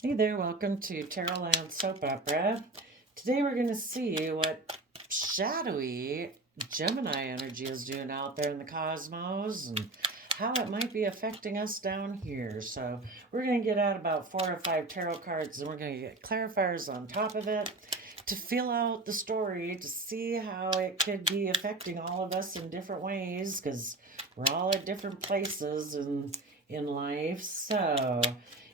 Hey there, welcome to Terrorland Soap Opera. Today we're going to see what shadowy Gemini energy is doing out there in the cosmos and how it might be affecting us down here. So we're going to get out about 4 or 5 tarot cards and we're going to get clarifiers on top of it to fill out the story to see how it could be affecting all of us in different ways because we're all at different places in life. So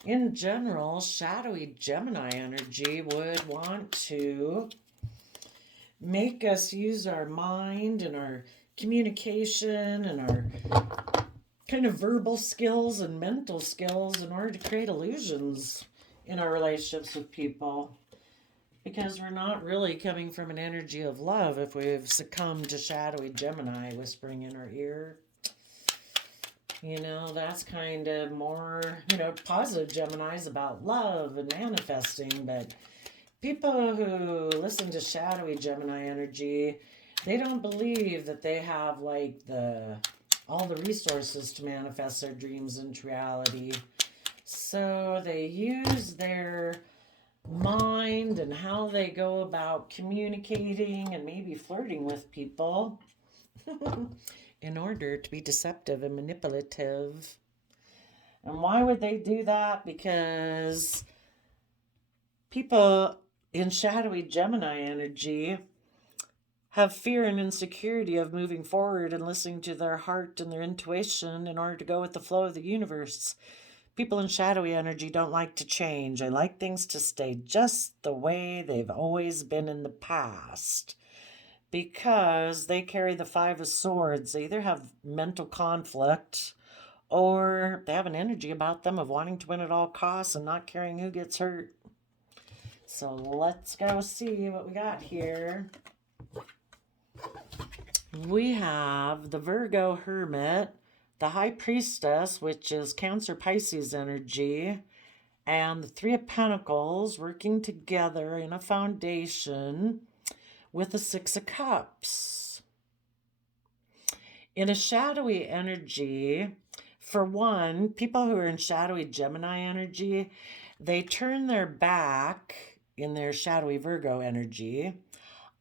in general, shadowy Gemini energy would want to make us use our mind and our communication and our kind of verbal skills and mental skills in order to create illusions in our relationships with people. Because we're not really coming from an energy of love if we've succumbed to shadowy Gemini whispering in our ear. That's kind of more, positive Gemini's about love and manifesting, but people who listen to shadowy Gemini energy, they don't believe that they have like the all the resources to manifest their dreams into reality. So they use their mind and how they go about communicating and maybe flirting with people in order to be deceptive and manipulative. And why would they do that? Because people in shadowy Gemini energy have fear and insecurity of moving forward and listening to their heart and their intuition in order to go with the flow of the universe. People in shadowy energy don't like to change. They like things to stay just the way they've always been in the past because they carry the Five of Swords. They either have mental conflict or they have an energy about them of wanting to win at all costs and not caring who gets hurt. So let's go see what we got here. We have the Virgo Hermit, the High Priestess, which is Cancer Pisces energy, and the Three of Pentacles working together in a foundation with the Six of Cups. In a shadowy energy, for one, people who are in shadowy Gemini energy, they turn their back in their shadowy Virgo energy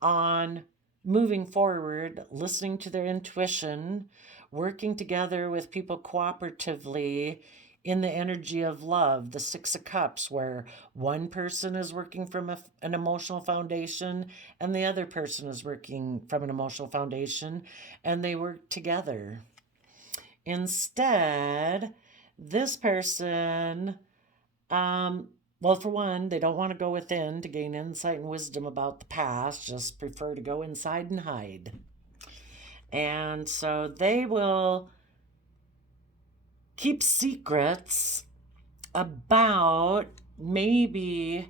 on moving forward, listening to their intuition, working together with people cooperatively in the energy of love, the Six of Cups, where one person is working from an emotional foundation and the other person is working from an emotional foundation, and they work together. Instead, this person, well, for one, they don't want to go within to gain insight and wisdom about the past, just prefer to go inside and hide. And so they will keep secrets about maybe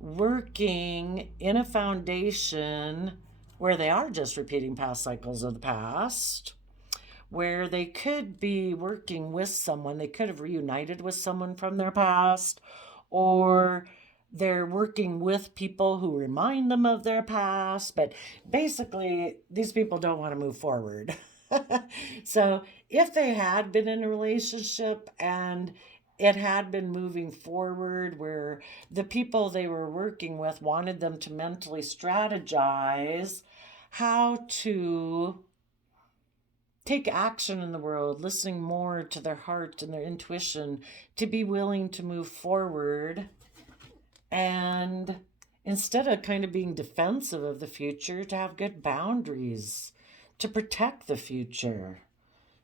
working in a foundation where they are just repeating past cycles of the past, where they could be working with someone, they could have reunited with someone from their past, or they're working with people who remind them of their past, but basically, these people don't want to move forward. So, if they had been in a relationship and it had been moving forward where the people they were working with wanted them to mentally strategize how to take action in the world, listening more to their heart and their intuition, to be willing to move forward. And instead of kind of being defensive of the future, to have good boundaries, to protect the future,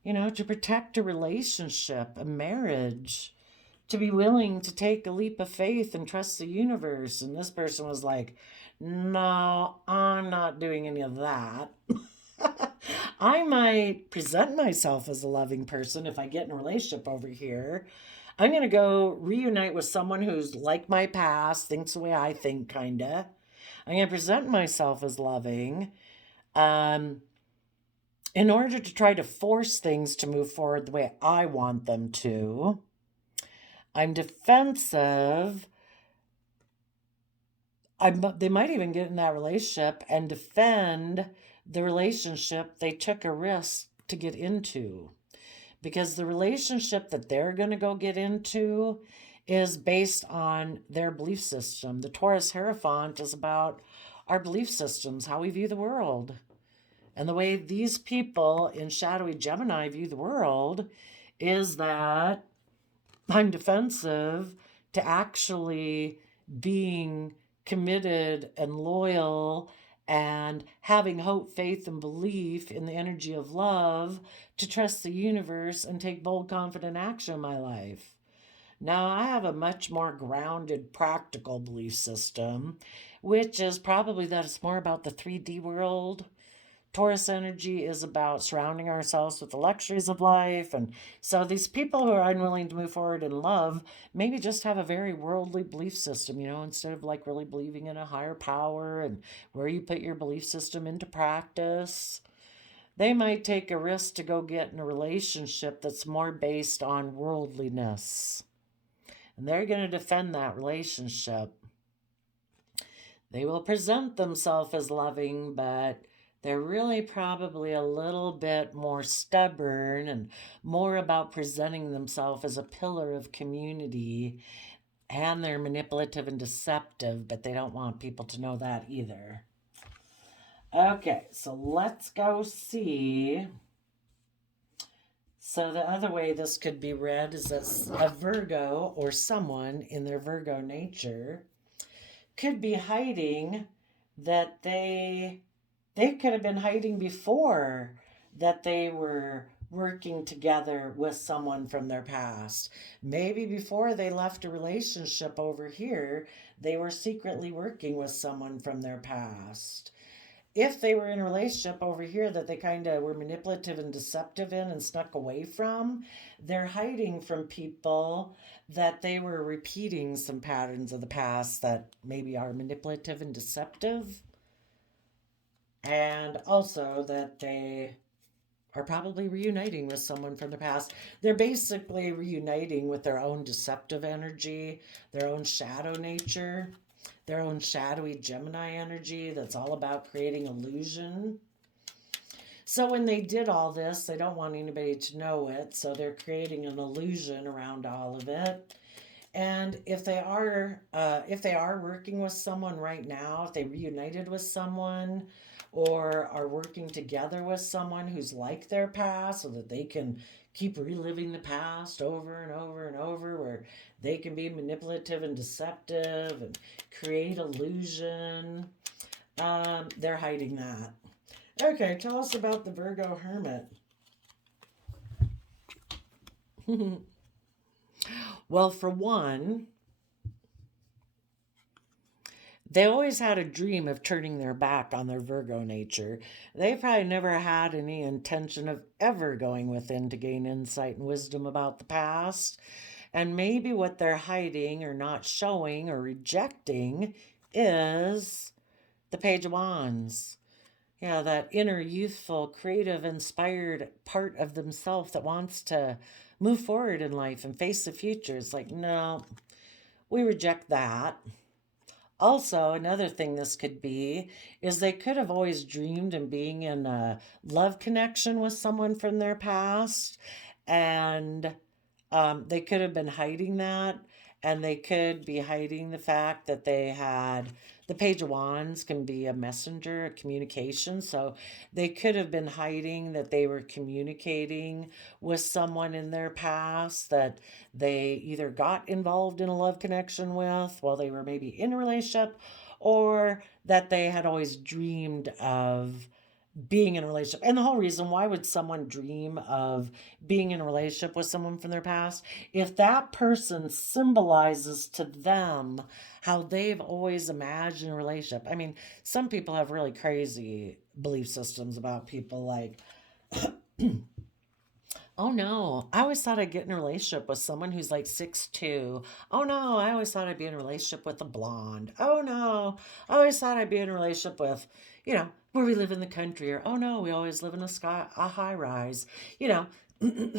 to protect a relationship, a marriage, to be willing to take a leap of faith and trust the universe. And this person was like, no, I'm not doing any of that. I might present myself as a loving person if I get in a relationship over here. I'm going to go reunite with someone who's like my past, thinks the way I think, kind of. I'm going to present myself as loving in order to try to force things to move forward the way I want them to. I'm defensive. They might even get in that relationship and defend the relationship they took a risk to get into. Because the relationship that they're going to go get into is based on their belief system. The Taurus Hierophant is about our belief systems, how we view the world. And the way these people in shadowy Gemini view the world is that I'm defensive to actually being committed and loyal and having hope, faith, and belief in the energy of love to trust the universe and take bold, confident action in my life. Now, I have a much more grounded, practical belief system, which is probably that it's more about the 3D world. Taurus energy is about surrounding ourselves with the luxuries of life. And so these people who are unwilling to move forward in love maybe just have a very worldly belief system, instead of like really believing in a higher power and where you put your belief system into practice. They might take a risk to go get in a relationship that's more based on worldliness. And they're going to defend that relationship. They will present themselves as loving, but they're really probably a little bit more stubborn and more about presenting themselves as a pillar of community. And they're manipulative and deceptive, but they don't want people to know that either. Okay, so let's go see. So the other way this could be read is that a Virgo or someone in their Virgo nature could be hiding that they could have been hiding before that they were working together with someone from their past. Maybe before they left a relationship over here, they were secretly working with someone from their past. If they were in a relationship over here that they kind of were manipulative and deceptive in and snuck away from, they're hiding from people that they were repeating some patterns of the past that maybe are manipulative and deceptive. And also that they are probably reuniting with someone from the past. They're basically reuniting with their own deceptive energy, their own shadow nature, their own shadowy Gemini energy that's all about creating illusion. So when they did all this, they don't want anybody to know it, so they're creating an illusion around all of it. And if they are working with someone right now, if they reunited with someone or are working together with someone who's like their past so that they can keep reliving the past over and over and over, where they can be manipulative and deceptive and create illusion, they're hiding that. Okay, tell us about the Virgo Hermit. Well, for one, they always had a dream of turning their back on their Virgo nature. They probably never had any intention of ever going within to gain insight and wisdom about the past. And maybe what they're hiding or not showing or rejecting is the Page of Wands. Yeah, that inner, youthful, creative, inspired part of themselves that wants to move forward in life and face the future. It's like, no, we reject that. Also, another thing this could be is they could have always dreamed of being in a love connection with someone from their past, and they could have been hiding that, and they could be hiding the fact that they had the Page of Wands can be a messenger, a communication. So they could have been hiding that they were communicating with someone in their past that they either got involved in a love connection with while they were maybe in a relationship, or that they had always dreamed of being in a relationship. And the whole reason why would someone dream of being in a relationship with someone from their past? If that person symbolizes to them how they've always imagined a relationship. I mean, some people have really crazy belief systems about people like, oh no, I always thought I'd get in a relationship with someone who's like 6'2". Oh no, I always thought I'd be in a relationship with a blonde. Oh no, I always thought I'd be in a relationship with, where we live in the country. Or, oh no, we always live in a high rise. You know,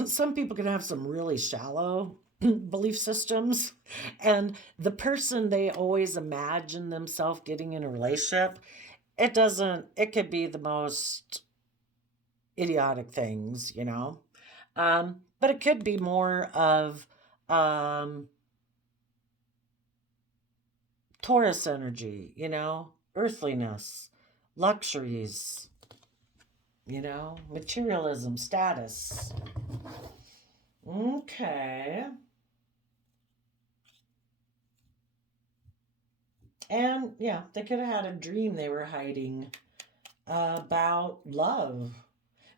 some people can have some really shallow belief systems. And the person they always imagine themselves getting in a relationship, it could be the most idiotic things. But it could be more of Taurus energy, earthliness, luxuries, materialism, status. Okay. And yeah, they could have had a dream they were hiding about love.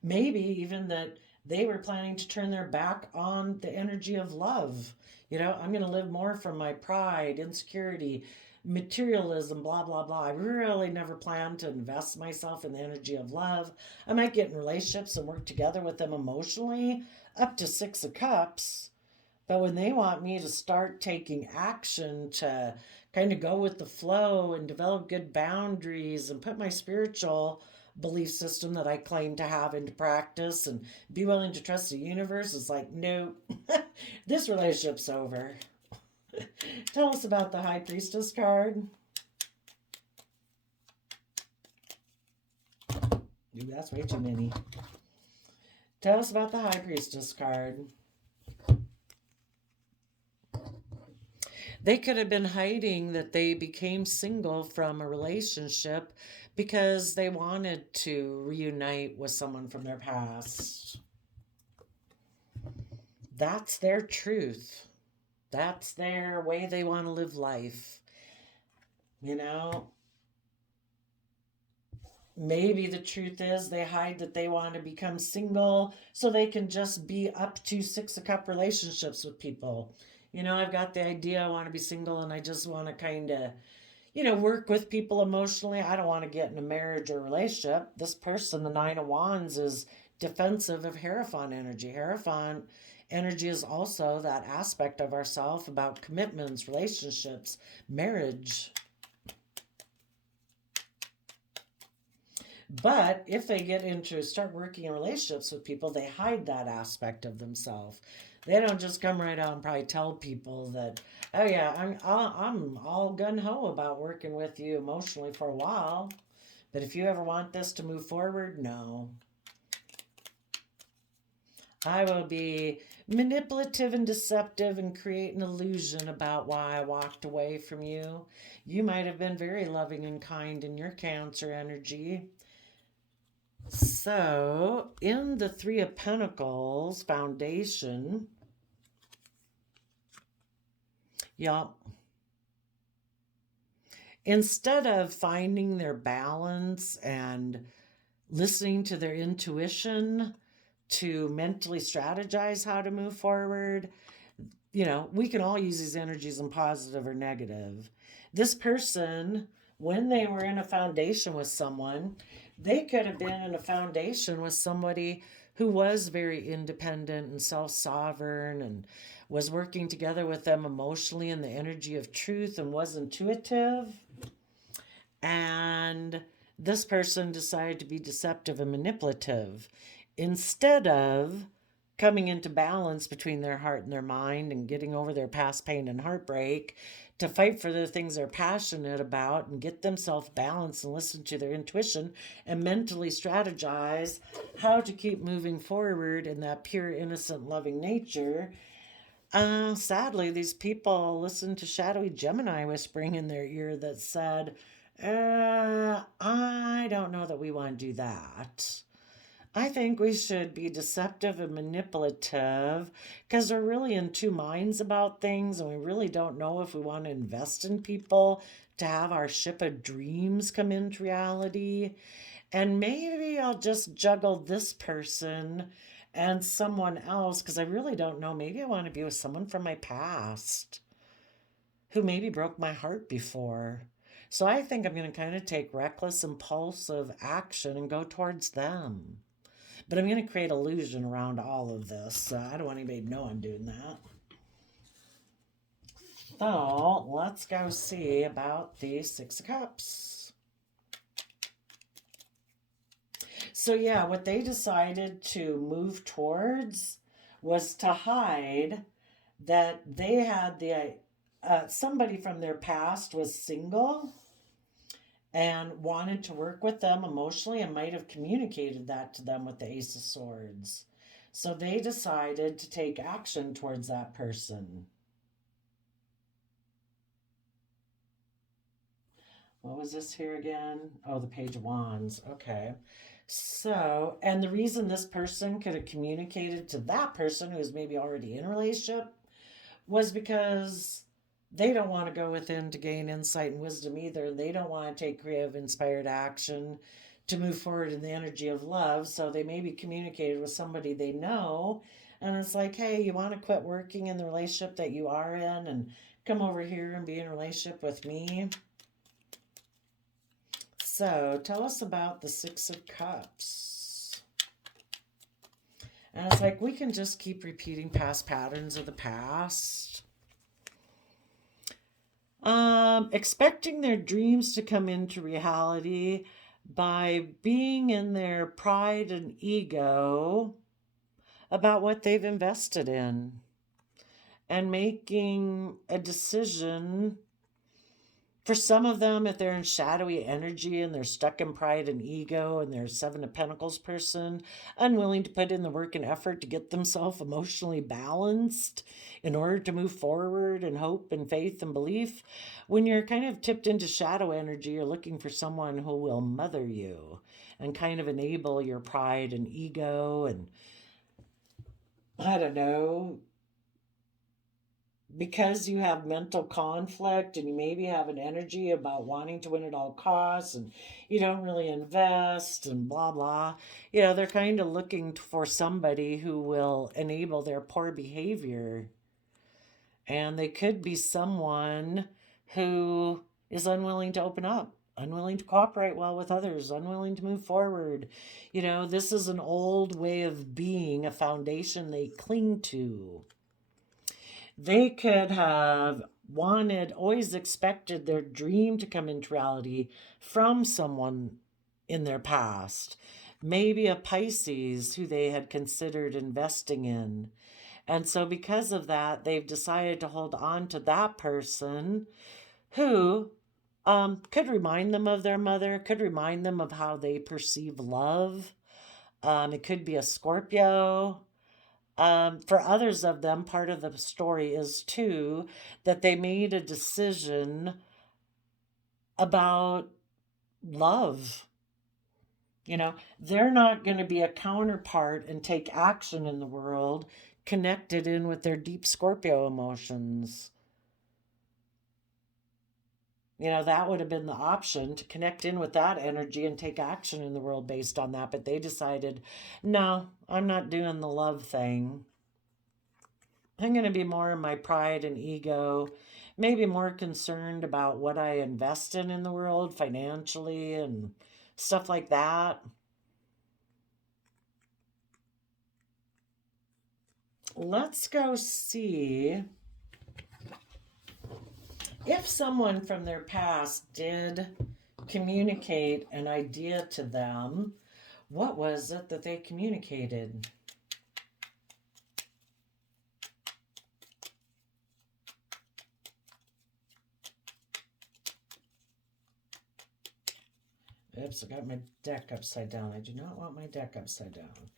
Maybe even that they were planning to turn their back on the energy of love. I'm going to live more from my pride, insecurity, materialism, blah, blah, blah. I really never planned to invest myself in the energy of love. I might get in relationships and work together with them emotionally up to Six of Cups. But when they want me to start taking action to kind of go with the flow and develop good boundaries and put my spiritual belief system that I claim to have into practice and be willing to trust the universe, it's like, no, this relationship's over. Tell us about the High Priestess card. Ooh, that's way too many. Tell us about the High Priestess card. They could have been hiding that they became single from a relationship because they wanted to reunite with someone from their past. That's their truth. That's their way they want to live life. Maybe the truth is they hide that they want to become single so they can just be up to Six of Cup relationships with people. I've got the idea I want to be single and I just want to kind of, work with people emotionally. I don't want to get in a marriage or relationship. This person, the Nine of Wands, is defensive of Hierophant energy. Hierophant energy is also that aspect of ourself about commitments, relationships, marriage. But if they get into start working in relationships with people, they hide that aspect of themselves. They don't just come right out and probably tell people that, oh yeah, I'm all gun ho about working with you emotionally for a while, but if you ever want this to move forward, no. I will be manipulative and deceptive and create an illusion about why I walked away from you. You might have been very loving and kind in your Cancer energy. So, in the Three of Pentacles foundation, instead of finding their balance and listening to their intuition to mentally strategize how to move forward, we can all use these energies in positive or negative. This person, when they were in a foundation with someone, they could have been in a foundation with somebody who was very independent and self-sovereign and was working together with them emotionally in the energy of truth and was intuitive. And this person decided to be deceptive and manipulative instead of coming into balance between their heart and their mind and getting over their past pain and heartbreak to fight for the things they're passionate about and get themselves balanced and listen to their intuition and mentally strategize how to keep moving forward in that pure, innocent, loving nature. Sadly, these people listened to shadowy Gemini whispering in their ear that said, I don't know that we want to do that. I think we should be deceptive and manipulative because we're really in two minds about things and we really don't know if we want to invest in people to have our ship of dreams come into reality. And maybe I'll just juggle this person and someone else because I really don't know. Maybe I want to be with someone from my past who maybe broke my heart before. So I think I'm going to kind of take reckless, impulsive action and go towards them. But I'm going to create illusion around all of this. I don't want anybody to know I'm doing that. So let's go see about the Six of Cups. So yeah, what they decided to move towards was to hide that they had the somebody from their past was single and wanted to work with them emotionally and might have communicated that to them with the Ace of Swords. So they decided to take action towards that person. What was this here again? Oh, the Page of Wands. Okay. So, and the reason this person could have communicated to that person who's maybe already in a relationship was because they don't want to go within to gain insight and wisdom either. They don't want to take creative, inspired action to move forward in the energy of love. So they maybe communicated with somebody they know. And it's like, hey, you want to quit working in the relationship that you are in and come over here and be in a relationship with me? So tell us about the Six of Cups. And it's like we can just keep repeating past patterns of the past. Expecting their dreams to come into reality by being in their pride and ego about what they've invested in and making a decision. For some of them, if they're in shadowy energy and they're stuck in pride and ego and they're a Seven of Pentacles person, unwilling to put in the work and effort to get themselves emotionally balanced in order to move forward in hope and faith and belief, when you're kind of tipped into shadow energy, you're looking for someone who will mother you and kind of enable your pride and ego and, I don't know, because you have mental conflict and you maybe have an energy about wanting to win at all costs and you don't really invest and blah blah, they're kind of looking for somebody who will enable their poor behavior. And they could be someone who is unwilling to open up, unwilling to cooperate well with others, unwilling to move forward. This is an old way of being, a foundation they cling to. They could have always expected their dream to come into reality from someone in their past. Maybe a Pisces who they had considered investing in. And so, because of that, they've decided to hold on to that person who could remind them of their mother, could remind them of how they perceive love. It could be a Scorpio. For others of them, part of the story is too that they made a decision about love. They're not going to be a counterpart and take action in the world connected in with their deep Scorpio emotions. That would have been the option to connect in with that energy and take action in the world based on that. But they decided, no, I'm not doing the love thing. I'm going to be more in my pride and ego, maybe more concerned about what I invest in the world financially and stuff like that. Let's go see if someone from their past did communicate an idea to them. What was it that they communicated? Oops, I got my deck upside down. I do not want my deck upside down.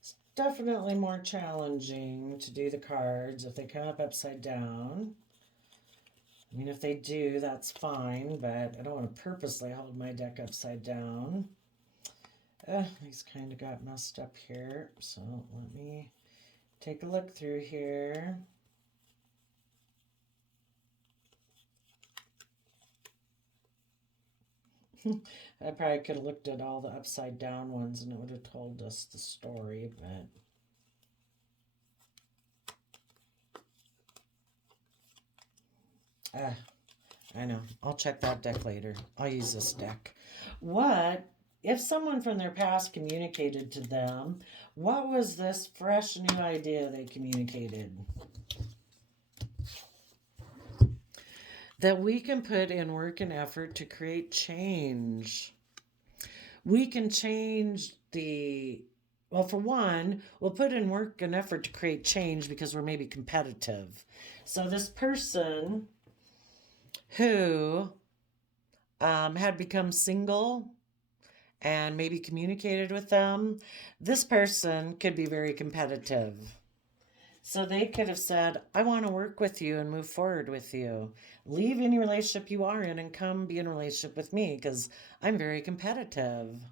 It's definitely more challenging to do the cards if they come up upside down. I mean, if they do, that's fine, but I don't want to purposely hold my deck upside down. These kind of got messed up here, so let me take a look through here. I probably could have looked at all the upside down ones and it would have told us the story, but I know. I'll check that deck later. I'll use this deck. What if someone from their past communicated to them? What was this fresh new idea they communicated? That we can put in work and effort to create change. We can change well, for one, we'll put in work and effort to create change because we're maybe competitive. So this person who had become single and maybe communicated with them, this person could be very competitive. So they could have said, I want to work with you and move forward with you. Leave any relationship you are in and come be in a relationship with me because I'm very competitive.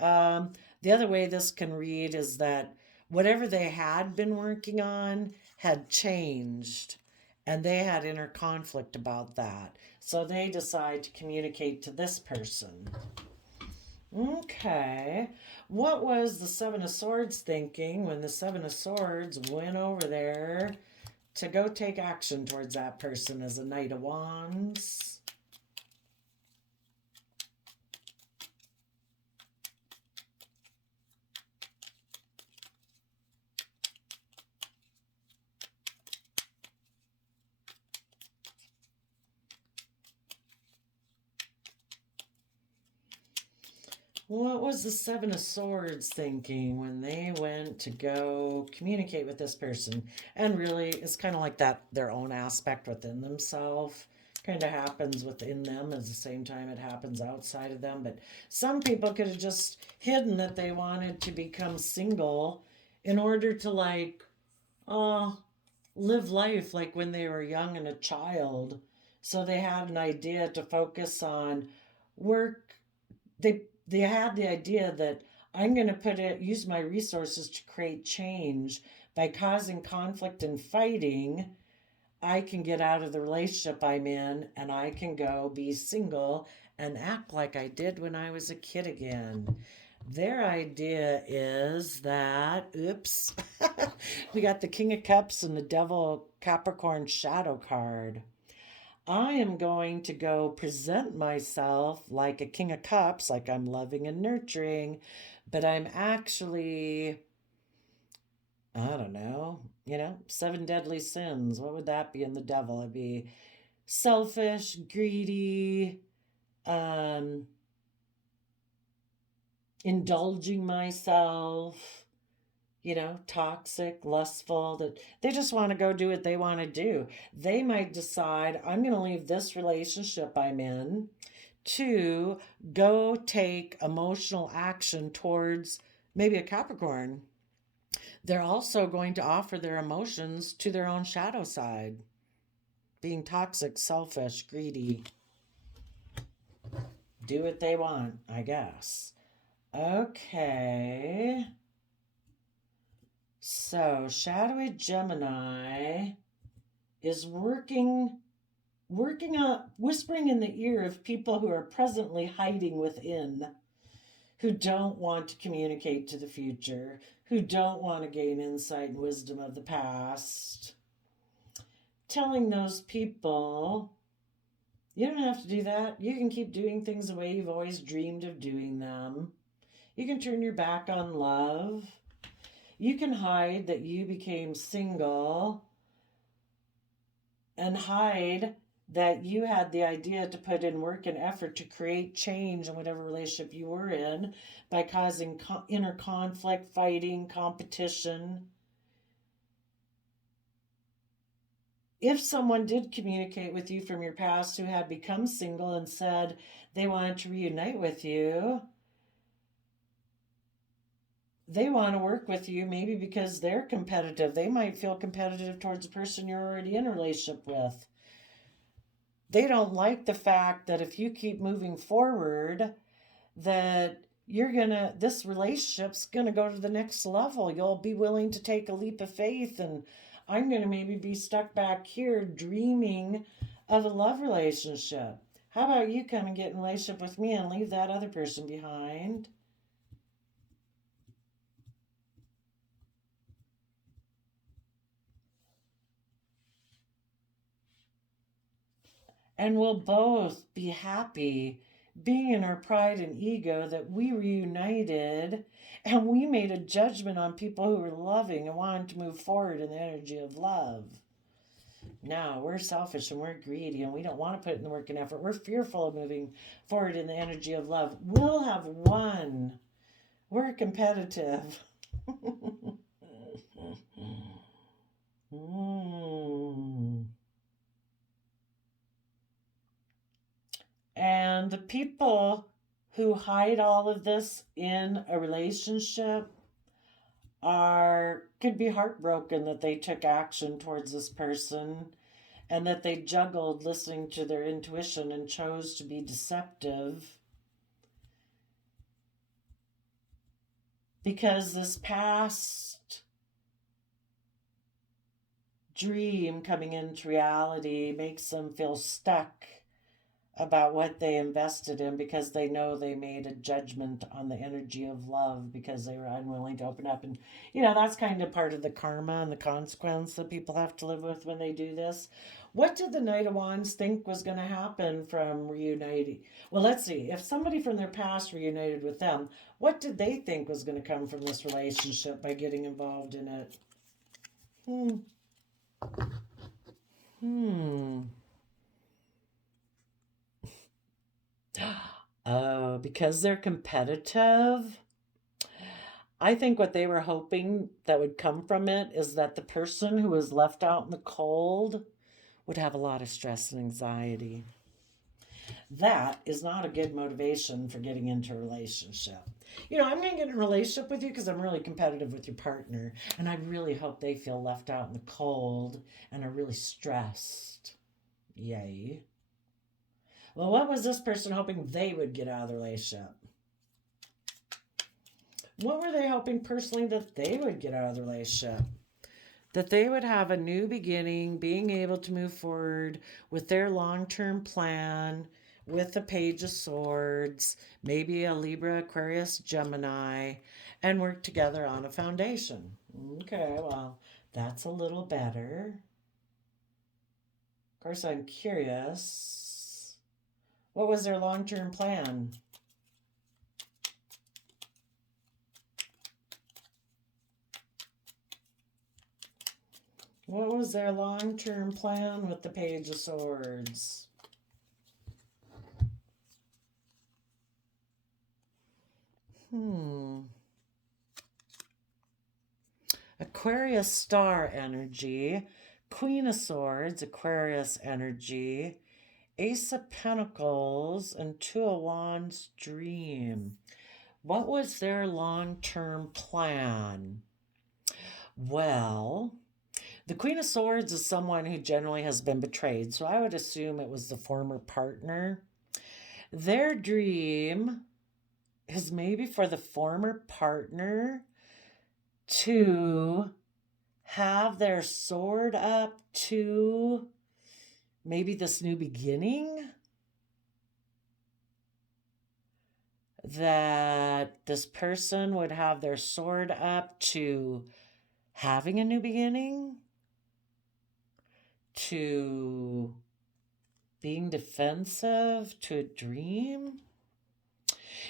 Um, the other way this can read is that whatever they had been working on had changed and they had inner conflict about that. So they decide to communicate to this person. Okay. What was the Seven of Swords thinking when the Seven of Swords went over there to go take action towards that person as a Knight of Wands? What was the Seven of Swords thinking when they went to go communicate with this person? And really, it's kind of like that their own aspect within themselves kind of happens within them at the same time it happens outside of them. But some people could have just hidden that they wanted to become single in order to, like, uh, live life like when they were young and a child. So they had an idea to focus on work. They had the idea that I'm going to use my resources to create change by causing conflict and fighting. I can get out of the relationship I'm in and I can go be single and act like I did when I was a kid again. Their idea is that, oops, we got the King of Cups and the Devil Capricorn shadow card. I am going to go present myself like a King of Cups, like I'm loving and nurturing, but I'm actually, I don't know, seven deadly sins. What would that be in the devil? It'd be selfish, greedy, um, indulging myself, toxic, lustful, that they just want to go do what they want to do. They might decide, I'm going to leave this relationship I'm in to go take emotional action towards maybe a Capricorn. They're also going to offer their emotions to their own shadow side, being toxic, selfish, greedy, do what they want, I guess. Okay. So, shadowy Gemini is working on whispering in the ear of people who are presently hiding within, who don't want to communicate to the future, who don't want to gain insight and wisdom of the past. Telling those people, you don't have to do that. You can keep doing things the way you've always dreamed of doing them. You can turn your back on love. You can hide that you became single and hide that you had the idea to put in work and effort to create change in whatever relationship you were in by causing inner conflict, fighting, competition. If someone did communicate with you from your past who had become single and said they wanted to reunite with you, they want to work with you maybe because they're competitive. They might feel competitive towards the person you're already in a relationship with. They don't like the fact that if you keep moving forward, that this relationship's gonna go to the next level. You'll be willing to take a leap of faith, and I'm gonna maybe be stuck back here dreaming of a love relationship. How about you come and get in a relationship with me and leave that other person behind? And we'll both be happy being in our pride and ego that we reunited and we made a judgment on people who were loving and wanted to move forward in the energy of love. Now we're selfish and we're greedy and we don't want to put in the work and effort. We're fearful of moving forward in the energy of love. We'll have won. We're competitive. mm. And the people who hide all of this in a relationship could be heartbroken that they took action towards this person and that they juggled listening to their intuition and chose to be deceptive because this past dream coming into reality makes them feel stuck about what they invested in because they know they made a judgment on the energy of love because they were unwilling to open up. And, that's kind of part of the karma and the consequence that people have to live with when they do this. What did the Knight of Wands think was going to happen from reuniting? Well, let's see. If somebody from their past reunited with them, what did they think was going to come from this relationship by getting involved in it? Oh, because they're competitive. I think what they were hoping that would come from it is that the person who was left out in the cold would have a lot of stress and anxiety. That is not a good motivation for getting into a relationship. I'm going to get in a relationship with you because I'm really competitive with your partner, and I really hope they feel left out in the cold and are really stressed. Yay. Well, what was this person hoping they would get out of the relationship? What were they hoping personally that they would get out of the relationship? That they would have a new beginning, being able to move forward with their long-term plan, with the Page of Swords, maybe a Libra, Aquarius, Gemini, and work together on a foundation. Okay, well, that's a little better. Of course, I'm curious. What was their long-term plan? What was their long-term plan with the Page of Swords? Aquarius star energy, Queen of Swords, Aquarius energy, Ace of Pentacles, and Two of Wands dream. What was their long-term plan? Well, the Queen of Swords is someone who generally has been betrayed, so I would assume it was the former partner. Their dream is maybe for the former partner to have their sword up to maybe this new beginning. That this person would have their sword up to having a new beginning, to being defensive, to a dream.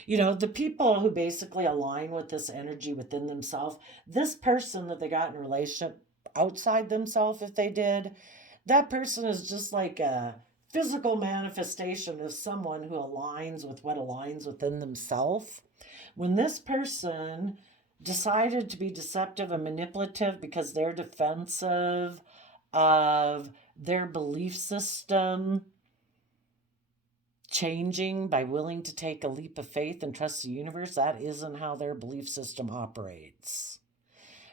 The people who basically align with this energy within themselves, this person that they got in a relationship outside themselves, if they did, that person is just like a physical manifestation of someone who aligns with what aligns within themselves. When this person decided to be deceptive and manipulative because they're defensive of their belief system changing by willing to take a leap of faith and trust the universe, that isn't how their belief system operates.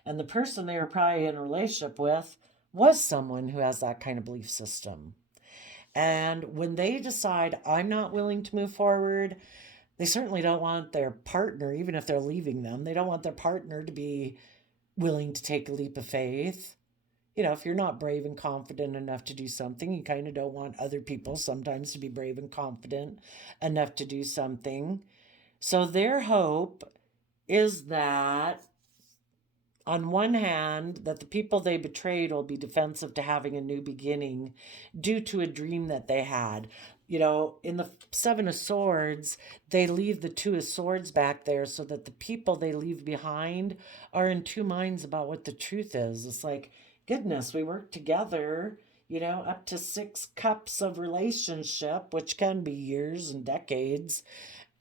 And the person they were probably in a relationship with was someone who has that kind of belief system. And when they decide, I'm not willing to move forward, they certainly don't want their partner, even if they're leaving them, they don't want their partner to be willing to take a leap of faith. If you're not brave and confident enough to do something, you kind of don't want other people sometimes to be brave and confident enough to do something. So their hope is that, on one hand, that the people they betrayed will be defensive to having a new beginning due to a dream that they had. In the Seven of Swords, they leave the Two of Swords back there so that the people they leave behind are in two minds about what the truth is. It's like, goodness, we work together, up to 6 cups of relationship, which can be years and decades.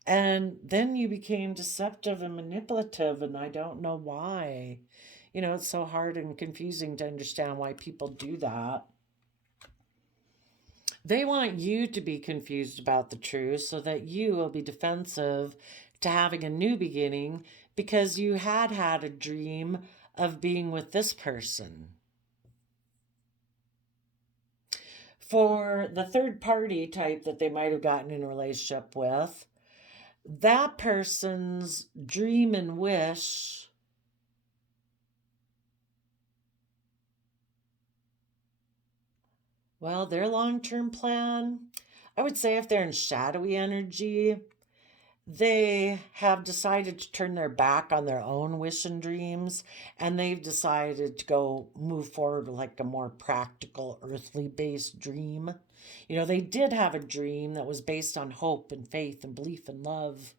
And then you became deceptive and manipulative, and I don't know why. It's so hard and confusing to understand why people do that. They want you to be confused about the truth so that you will be defensive to having a new beginning because you had had a dream of being with this person. For the third party type that they might have gotten in a relationship with, that person's dream and wish well, their long-term plan, I would say if they're in shadowy energy, they have decided to turn their back on their own wish and dreams, and they've decided to go move forward with like a more practical, earthly based dream. They did have a dream that was based on hope and faith and belief and love.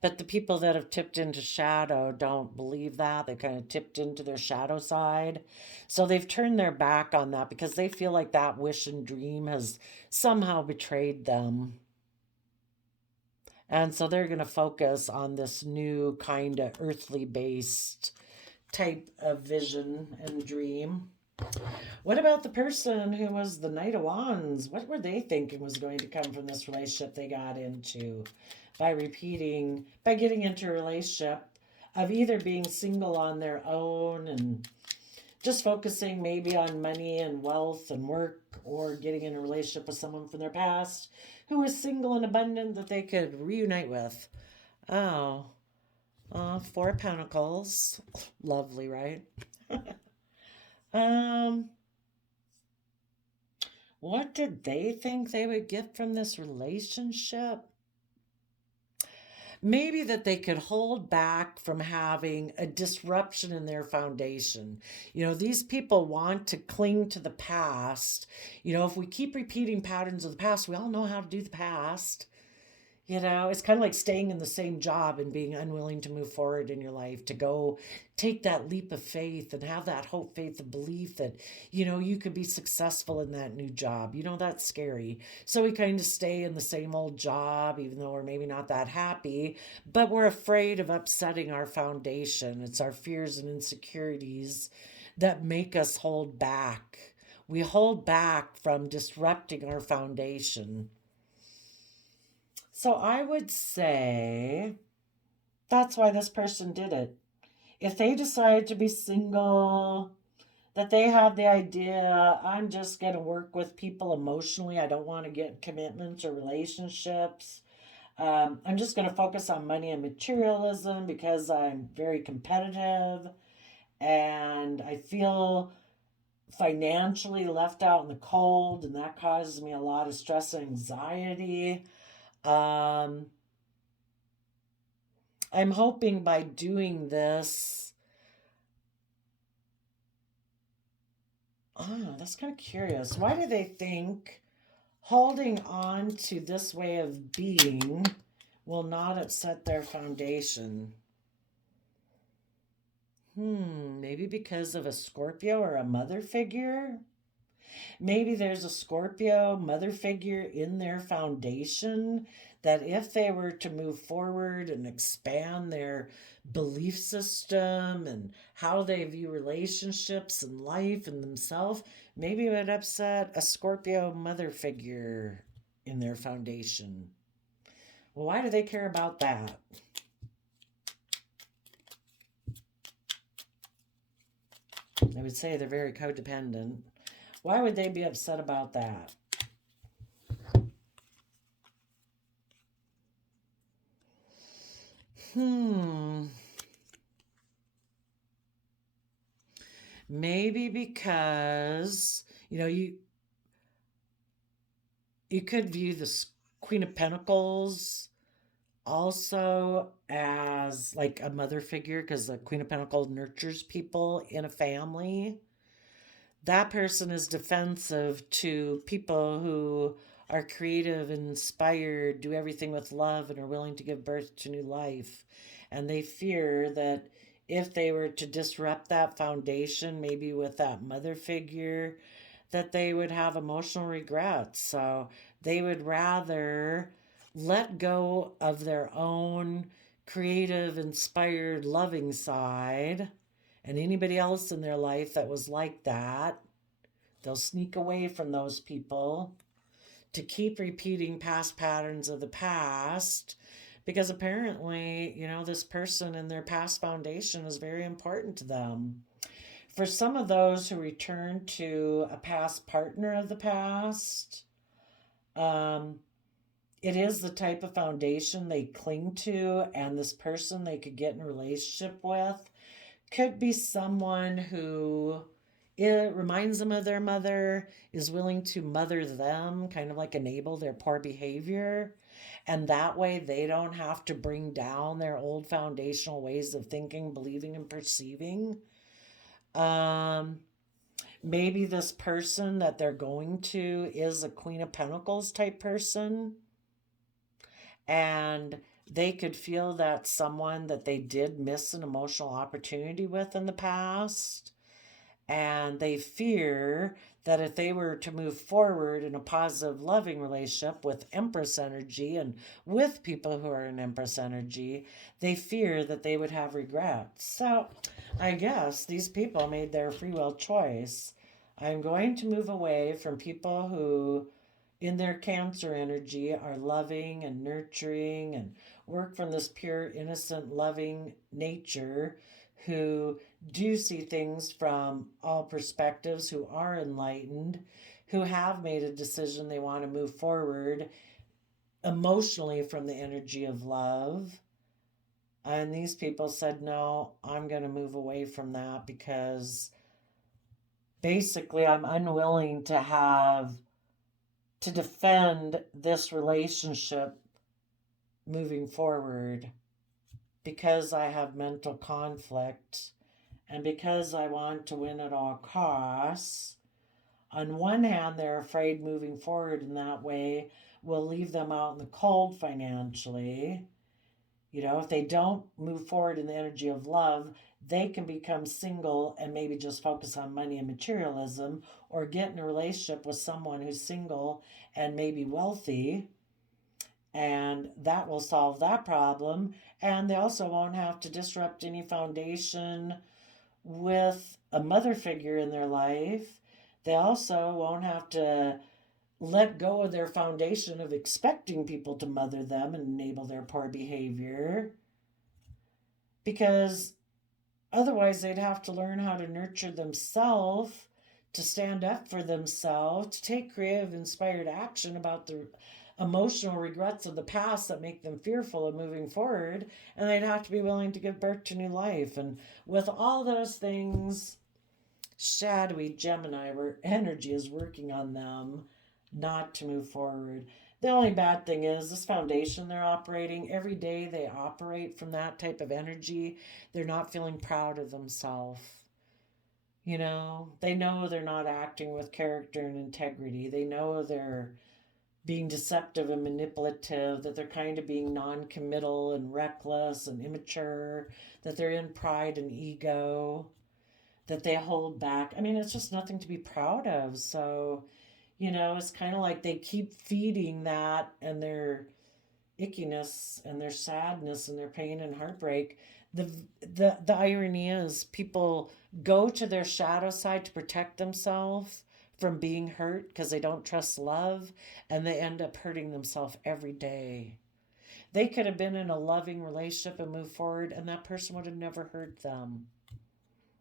But the people that have tipped into shadow don't believe that. They've kind of tipped into their shadow side. So they've turned their back on that because they feel like that wish and dream has somehow betrayed them. And so they're going to focus on this new kind of earthly based type of vision and dream. What about the person who was the Knight of Wands? What were they thinking was going to come from this relationship they got into by getting into a relationship of either being single on their own and just focusing maybe on money and wealth and work, or getting in a relationship with someone from their past who was single and abundant that they could reunite with. Oh, Four of Pentacles. Lovely, right? What did they think they would get from this relationship? Maybe that they could hold back from having a disruption in their foundation. These people want to cling to the past. If we keep repeating patterns of the past, we all know how to do the past. It's kind of like staying in the same job and being unwilling to move forward in your life, to go take that leap of faith and have that hope, faith, and belief that, you could be successful in that new job. That's scary. So we kind of stay in the same old job, even though we're maybe not that happy, but we're afraid of upsetting our foundation. It's our fears and insecurities that make us hold back. We hold back from disrupting our foundation. So I would say that's why this person did it. If they decide to be single, that they have the idea, I'm just going to work with people emotionally. I don't want to get commitments or relationships. I'm just going to focus on money and materialism because I'm very competitive and I feel financially left out in the cold, and that causes me a lot of stress and anxiety. I'm hoping by doing this, that's kind of curious. Why do they think holding on to this way of being will not upset their foundation? Maybe because of a Scorpio or a mother figure? Maybe there's a Scorpio mother figure in their foundation that if they were to move forward and expand their belief system and how they view relationships and life and themselves, maybe it would upset a Scorpio mother figure in their foundation. Well, why do they care about that? I would say they're very codependent. Why would they be upset about that? Maybe because, you could view the Queen of Pentacles also as like a mother figure, because the Queen of Pentacles nurtures people in a family. That person is defensive to people who are creative and inspired, do everything with love, and are willing to give birth to new life. And they fear that if they were to disrupt that foundation, maybe with that mother figure, that they would have emotional regrets. So they would rather let go of their own creative, inspired, loving side, and anybody else in their life that was like that, they'll sneak away from those people to keep repeating past patterns of the past Because apparently, this person and their past foundation is very important to them. For some of those who return to a past partner of the past, um, it is the type of foundation they cling to, and this person they could get in a relationship with could be someone who it reminds them of their mother, is willing to mother them, kind of like enable their poor behavior. And that way they don't have to bring down their old foundational ways of thinking, believing, and perceiving. Um, Maybe this person that they're going to is a Queen of Pentacles type person, and they could feel that someone that they did miss an emotional opportunity with in the past, and they fear that if they were to move forward in a positive loving relationship with Empress energy and with people who are in Empress energy, they fear that they would have regrets. So I guess these people made their free will choice. I'm going to move away from people who in their Cancer energy are loving and nurturing and work from this pure, innocent, loving nature, who do see things from all perspectives, who are enlightened, who have made a decision they want to move forward emotionally from the energy of love. And these people said, no, I'm going to move away from that because basically I'm unwilling to defend this relationship moving forward because I have mental conflict and because I want to win at all costs. On one hand, they're afraid moving forward in that way will leave them out in the cold financially. If they don't move forward in the energy of love, they can become single and maybe just focus on money and materialism, or get in a relationship with someone who's single and maybe wealthy, and that will solve that problem. And they also won't have to disrupt any foundation with a mother figure in their life. They also won't have to let go of their foundation of expecting people to mother them and enable their poor behavior, because otherwise they'd have to learn how to nurture themselves, to stand up for themselves, to take creative, inspired action about the emotional regrets of the past that make them fearful of moving forward, and they'd have to be willing to give birth to new life. And with all those things, shadowy Gemini, where energy is working on them not to move forward. The only bad thing is this foundation they're operating, every day they operate from that type of energy, they're not feeling proud of themselves. They know they're not acting with character and integrity. They know they're being deceptive and manipulative, that they're kind of being non-committal and reckless and immature, that they're in pride and ego, that they hold back. I mean, it's just nothing to be proud of. So, it's kind of like they keep feeding that and their ickiness and their sadness and their pain and heartbreak. The irony is people go to their shadow side to protect themselves from being hurt because they don't trust love, and they end up hurting themselves every day. They could have been in a loving relationship and moved forward, and that person would have never hurt them.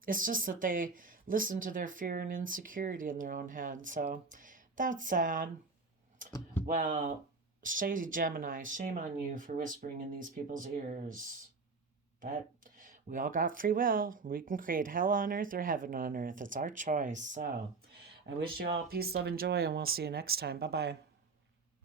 It's just that they listen to their fear and insecurity in their own head. So that's sad. Well, shady Gemini, shame on you for whispering in these people's ears. But we all got free will. We can create hell on earth or heaven on earth. It's our choice. So I wish you all peace, love, and joy, and we'll see you next time. Bye bye.